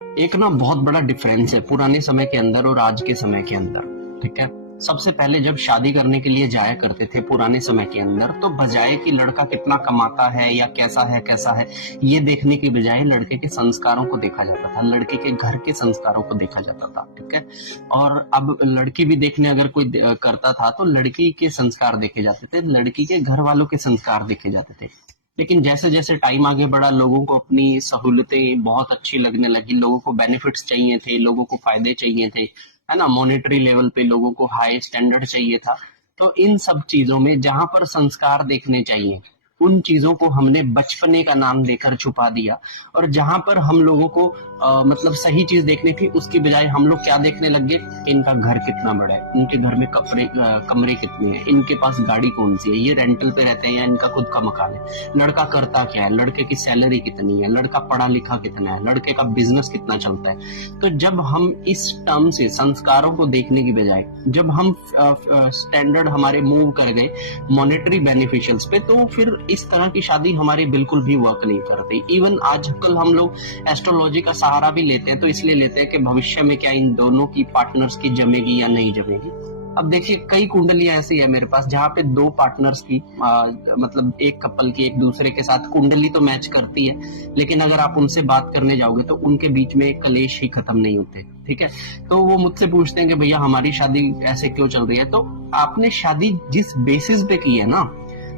एक ना बहुत बड़ा डिफरेंस है पुराने समय के अंदर और आज के समय के अंदर। ठीक है, सबसे पहले जब शादी करने के लिए जाया करते थे पुराने समय के अंदर, तो बजाय कि लड़का कितना कमाता है या कैसा है ये देखने की बजाय लड़के के संस्कारों को देखा जाता था, लड़के के घर के संस्कारों को देखा जाता था। ठीक है, और अब लड़की भी देखने अगर कोई करता था तो लड़की के संस्कार देखे जाते थे, लड़की के घर वालों के संस्कार देखे जाते थे। लेकिन जैसे जैसे टाइम आगे बढ़ा, लोगों को अपनी सहूलतें बहुत अच्छी लगने लगी, लोगों को बेनिफिट्स चाहिए थे, लोगों को फायदे चाहिए थे, है ना, मॉनेटरी लेवल पे लोगों को हाई स्टैंडर्ड चाहिए था। तो इन सब चीजों में जहां पर संस्कार देखने चाहिए, उन चीजों को हमने बचपने का नाम देकर छुपा दिया। और जहां पर हम लोगों को मतलब सही चीज देखनी थी, उसकी बजाय हम लोग क्या देखने लग गए, इनका घर कितना बड़ा है, इनके घर में कमरे कितने हैं, इनके पास गाड़ी कौन सी है, ये रेंटल पे रहते हैं या इनका खुद का मकान है, लड़का करता क्या है, लड़के की सैलरी कितनी है, लड़का पढ़ा लिखा कितना है, लड़के का बिजनेस कितना चलता है। तो जब हम इस टर्म से संस्कारों को देखने की बजाय जब हम स्टैंडर्ड हमारे मूव कर गए मॉनेटरी बेनिफिशियल्स पे, तो फिर इस तरह की शादी हमारी बिल्कुल भी वर्क नहीं करती। इवन आजकल हम लोग एस्ट्रोलॉजी का सहारा भी लेते हैं, तो इसलिए लेते हैं कि भविष्य में क्या इन दोनों की पार्टनर्स की जमेगी या नहीं जमेगी। अब देखिए, कई कुंडलियां ऐसी है मेरे पास जहां पे दो पार्टनर्स की मतलब एक कपल की एक दूसरे के साथ कुंडली तो मैच करती है, लेकिन अगर आप उनसे बात करने जाओगे तो उनके बीच में कलेश ही खत्म नहीं होते। ठीक है, तो वो मुझसे पूछते हैं कि भैया हमारी शादी ऐसे क्यों चल रही है। तो आपने शादी जिस बेसिस पे की है ना,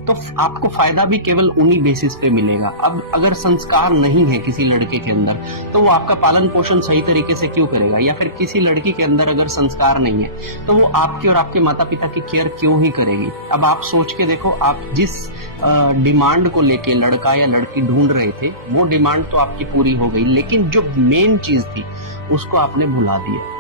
तो आपको फायदा भी केवल उन्हीं बेसिस पे मिलेगा। अब अगर संस्कार नहीं है किसी लड़के के अंदर, तो वो आपका पालन पोषण सही तरीके से क्यों करेगा, या फिर किसी लड़की के अंदर अगर संस्कार नहीं है तो वो आपकी और आपके माता पिता की केयर क्यों ही करेगी। अब आप सोच के देखो, आप जिस डिमांड को लेके लड़का या लड़की ढूंढ रहे थे, वो डिमांड तो आपकी पूरी हो गई, लेकिन जो मेन चीज थी उसको आपने भुला दिया।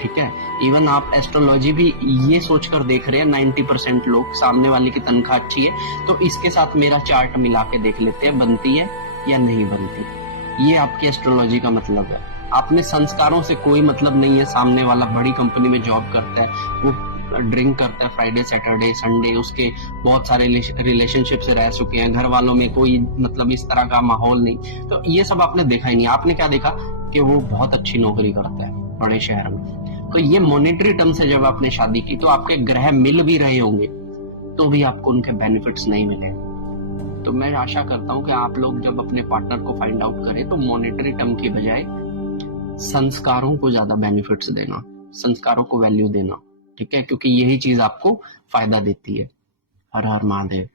ठीक है, इवन आप एस्ट्रोलॉजी भी ये सोचकर देख रहे हैं 90% लोग, सामने वाले की तनख्वाह अच्छी है तो इसके साथ मेरा चार्ट मिला के देख लेते हैं बनती है या नहीं बनती। ये आपकी एस्ट्रोलॉजी का मतलब है। आपने संस्कारों से कोई मतलब नहीं है। सामने वाला बड़ी कंपनी में जॉब करता है, वो ड्रिंक करता है फ्राइडे सैटरडे संडे, उसके बहुत सारे रिलेशनशिप से रह चुके हैं, घर वालों में कोई मतलब इस तरह का माहौल नहीं, तो ये सब आपने देखा ही नहीं। आपने क्या देखा कि वो बहुत अच्छी नौकरी करता है बड़े शहर में। तो ये मॉनेटरी टर्म से जब आपने शादी की, तो आपके ग्रह मिल भी रहे होंगे तो भी आपको उनके बेनिफिट्स नहीं मिले। तो मैं आशा करता हूं कि आप लोग जब अपने पार्टनर को फाइंड आउट करें तो मॉनेटरी टर्म की बजाय संस्कारों को ज्यादा बेनिफिट्स देना, संस्कारों को वैल्यू देना। ठीक है, क्योंकि यही चीज आपको फायदा देती है। हर हर महादेव।